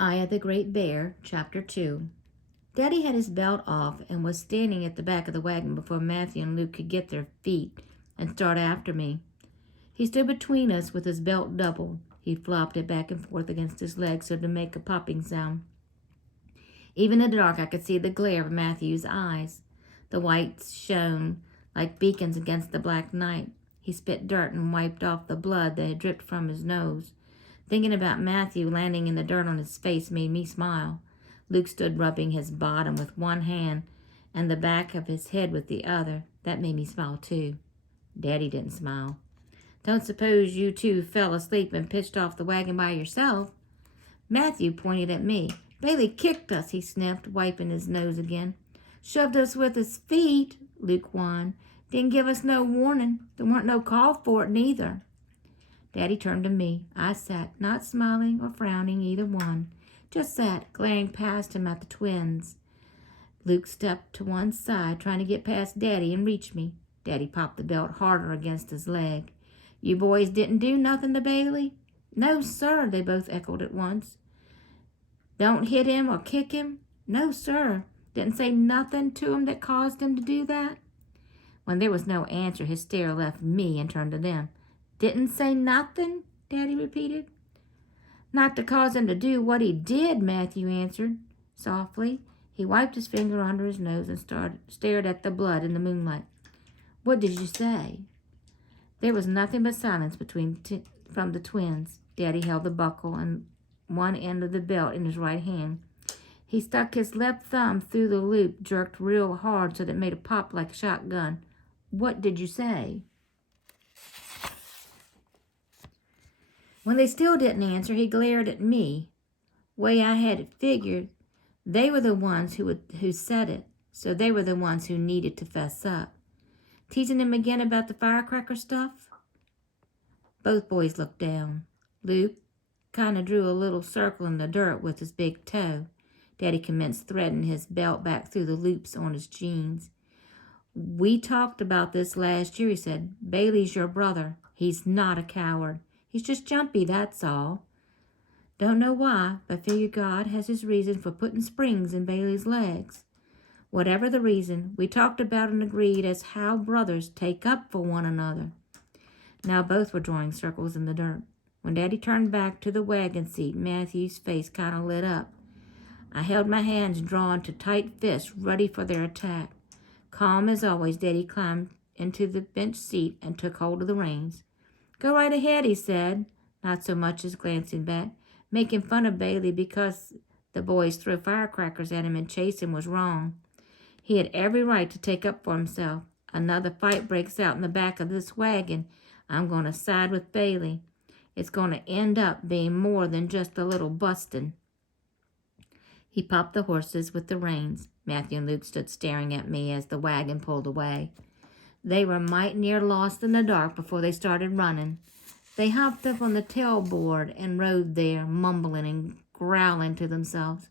Eye of the Great Bear, Chapter 2. Daddy had his belt off and was standing at the back of the wagon before Matthew and Luke could get their feet and start after me. He stood between us with his belt doubled. He flopped it back and forth against his leg so to make a popping sound. Even in the dark I could see the glare of Matthew's eyes. The whites shone like beacons against the black night. He spit dirt and wiped off the blood that had dripped from his nose. Thinking about Matthew landing in the dirt on his face made me smile. Luke stood rubbing his bottom with one hand and the back of his head with the other. That made me smile too. Daddy didn't smile. Don't suppose you two fell asleep and pitched off the wagon by yourself? Matthew pointed at me. Bailey kicked us, he sniffed, wiping his nose again. Shoved us with his feet, Luke whined. Didn't give us no warning. There weren't no call for it neither. Daddy turned to me. I sat, not smiling or frowning, either one. Just sat, glaring past him at the twins. Luke stepped to one side, trying to get past Daddy and reach me. Daddy popped the belt harder against his leg. You boys didn't do nothing to Bailey? No, sir, they both echoed at once. Don't hit him or kick him? No, sir. Didn't say nothing to him that caused him to do that? When there was no answer, his stare left me and turned to them. Didn't say nothing, Daddy repeated. Not to cause him to do what he did, Matthew answered softly. He wiped his finger under his nose and stared at the blood in the moonlight. What did you say? There was nothing but silence from the twins. Daddy held the buckle and one end of the belt in his right hand. He stuck his left thumb through the loop, jerked real hard so that it made a pop like a shotgun. What did you say? When they still didn't answer, he glared at me. Way I had it figured, they were the ones who said it, so they were the ones who needed to fess up. Teasing him again about the firecracker stuff? Both boys looked down. Luke kind of drew a little circle in the dirt with his big toe. Daddy commenced threading his belt back through the loops on his jeans. We talked about this last year, he said. Bailey's your brother. He's not a coward. He's just jumpy, that's all. Don't know why, but figure God has his reason for putting springs in Bailey's legs. Whatever the reason, we talked about and agreed as how brothers take up for one another. Now both were drawing circles in the dirt. When Daddy turned back to the wagon seat, Matthew's face kind of lit up. I held my hands drawn to tight fists, ready for their attack. Calm as always, Daddy climbed into the bench seat and took hold of the reins. Go right ahead, he said, not so much as glancing back. Making fun of Bailey because the boys threw firecrackers at him and chased him was wrong. He had every right to take up for himself. Another fight breaks out in the back of this wagon. I'm going to side with Bailey. It's going to end up being more than just a little busting. He popped the horses with the reins. Matthew and Luke stood staring at me as the wagon pulled away. They were mighty near lost in the dark before they started running. They hopped up on the tailboard and rode there, mumbling and growling to themselves.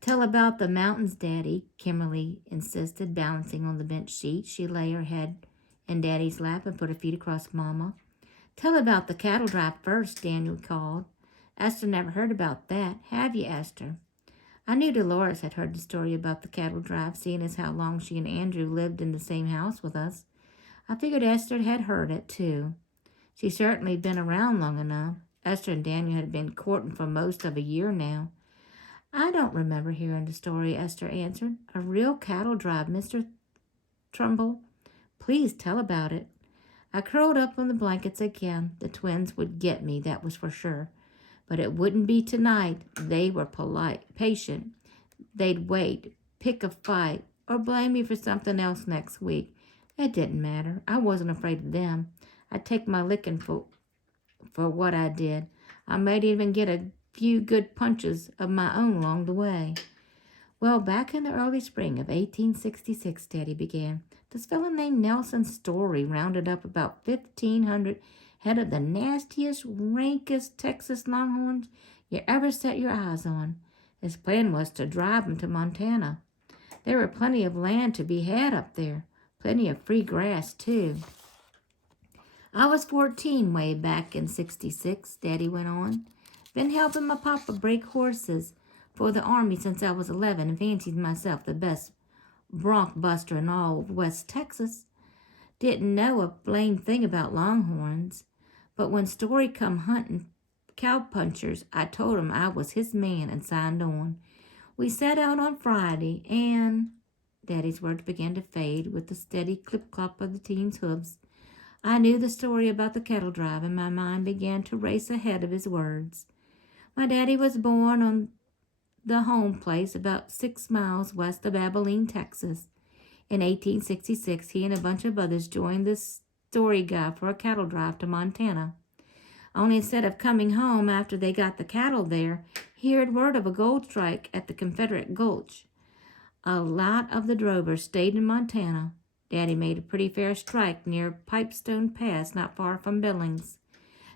Tell about the mountains, Daddy, Kimberly insisted, balancing on the bench seat. She lay her head in Daddy's lap and put her feet across Mama. Tell about the cattle drive first, Daniel called. Esther never heard about that. Have you, Esther? I knew Dolores had heard the story about the cattle drive, seeing as how long she and Andrew lived in the same house with us. I figured Esther had heard it, too. She'd certainly been around long enough. Esther and Daniel had been courting for most of a year now. I don't remember hearing the story, Esther answered. A real cattle drive, Mr. Trumbull. Please tell about it. I curled up on the blankets again. The twins would get me, that was for sure. But it wouldn't be tonight. They were patient. They'd wait, pick a fight, or blame me for something else next week. It didn't matter. I wasn't afraid of them. I'd take my licking for what I did. I might even get a few good punches of my own along the way. Well, back in the early spring of 1866, Daddy began, this fellow named Nelson Story rounded up about 1,500 head of the nastiest, rankest Texas Longhorns you ever set your eyes on. His plan was to drive them to Montana. There were plenty of land to be had up there, plenty of free grass, too. I was 14 way back in 66, Daddy went on. Been helping my papa break horses for the army since I was 11 and fancied myself the best bronc buster in all of West Texas. Didn't know a blame thing about longhorns, but when Story come hunting cowpunchers, I told him I was his man and signed on. We set out on Friday, and Daddy's words began to fade with the steady clip-clop of the team's hooves. I knew the story about the cattle drive, and my mind began to race ahead of his words. My daddy was born on the home place about 6 miles west of Abilene, Texas. In 1866, he and a bunch of others joined the Story guy for a cattle drive to Montana. Only instead of coming home after they got the cattle there, he heard word of a gold strike at the Confederate Gulch. A lot of the drovers stayed in Montana. Daddy made a pretty fair strike near Pipestone Pass, not far from Billings.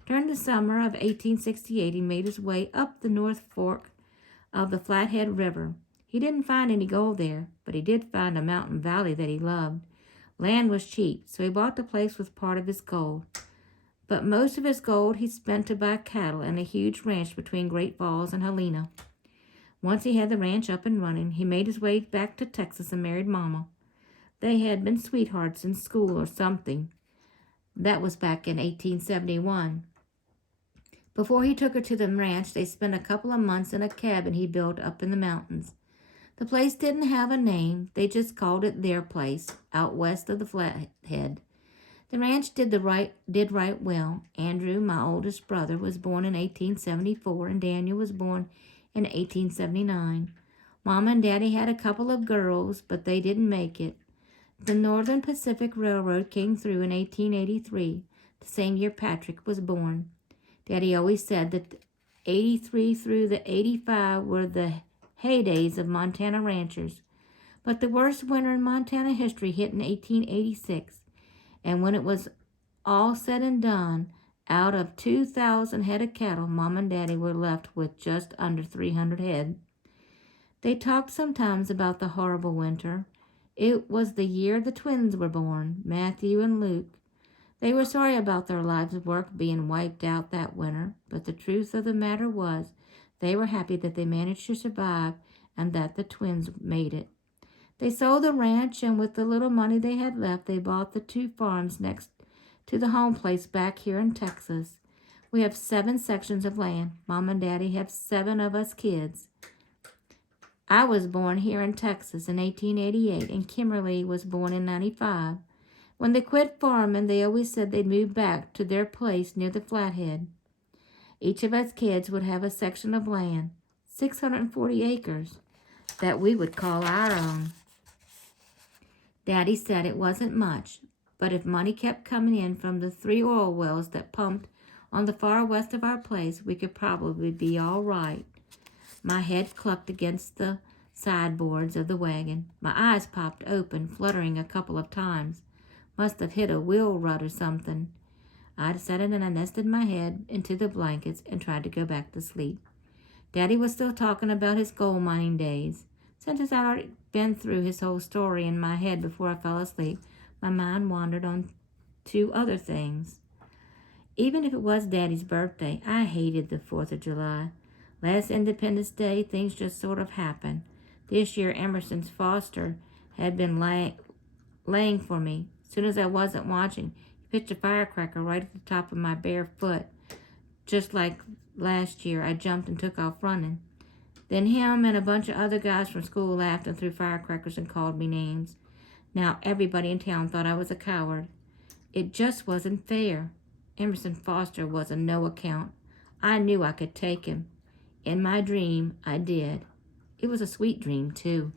During the summer of 1868, he made his way up the North Fork of the Flathead River. He didn't find any gold there, but he did find a mountain valley that he loved. Land was cheap, so he bought the place with part of his gold. But most of his gold he spent to buy cattle and a huge ranch between Great Falls and Helena. Once he had the ranch up and running, he made his way back to Texas and married Mama. They had been sweethearts in school or something. That was back in 1871. Before he took her to the ranch, they spent a couple of months in a cabin he built up in the mountains. The place didn't have a name. They just called it their place, out west of the Flathead. The ranch did right well. Andrew, my oldest brother, was born in 1874, and Daniel was born in 1879. Mama and Daddy had a couple of girls, but they didn't make it. The Northern Pacific Railroad came through in 1883, the same year Patrick was born. Daddy always said that the 83 through the 85 were the heydays of Montana ranchers. But the worst winter in Montana history hit in 1886, and when it was all said and done, out of 2,000 head of cattle, Mom and Daddy were left with just under 300 head. They talked sometimes about the horrible winter. It was the year the twins were born, Matthew and Luke. They were sorry about their lives' work being wiped out that winter, but the truth of the matter was they were happy that they managed to survive and that the twins made it. They sold the ranch, and with the little money they had left, they bought the 2 farms next to the home place back here in Texas. We have 7 sections of land. Mom and Daddy have 7 of us kids. I was born here in Texas in 1888, and Kimberly was born in 95. When they quit farming, they always said they'd move back to their place near the Flathead. Each of us kids would have a section of land, 640 acres, that we would call our own. Daddy said it wasn't much, but if money kept coming in from the 3 oil wells that pumped on the far west of our place, we could probably be all right. My head clucked against the sideboards of the wagon. My eyes popped open, fluttering a couple of times. Must have hit a wheel rut or something. I decided and I nested my head into the blankets and tried to go back to sleep. Daddy was still talking about his gold mining days. Since I'd already been through his whole story in my head before I fell asleep, my mind wandered on to other things. Even if it was Daddy's birthday, I hated the 4th of July. Last Independence Day, things just sort of happened. This year, Emerson's Foster had been laying for me. As soon as I wasn't watching, he pitched a firecracker right at the top of my bare foot. Just like last year, I jumped and took off running. Then him and a bunch of other guys from school laughed and threw firecrackers and called me names. Now everybody in town thought I was a coward. It just wasn't fair. Emerson Foster was a no account. I knew I could take him. In my dream, I did. It was a sweet dream, too.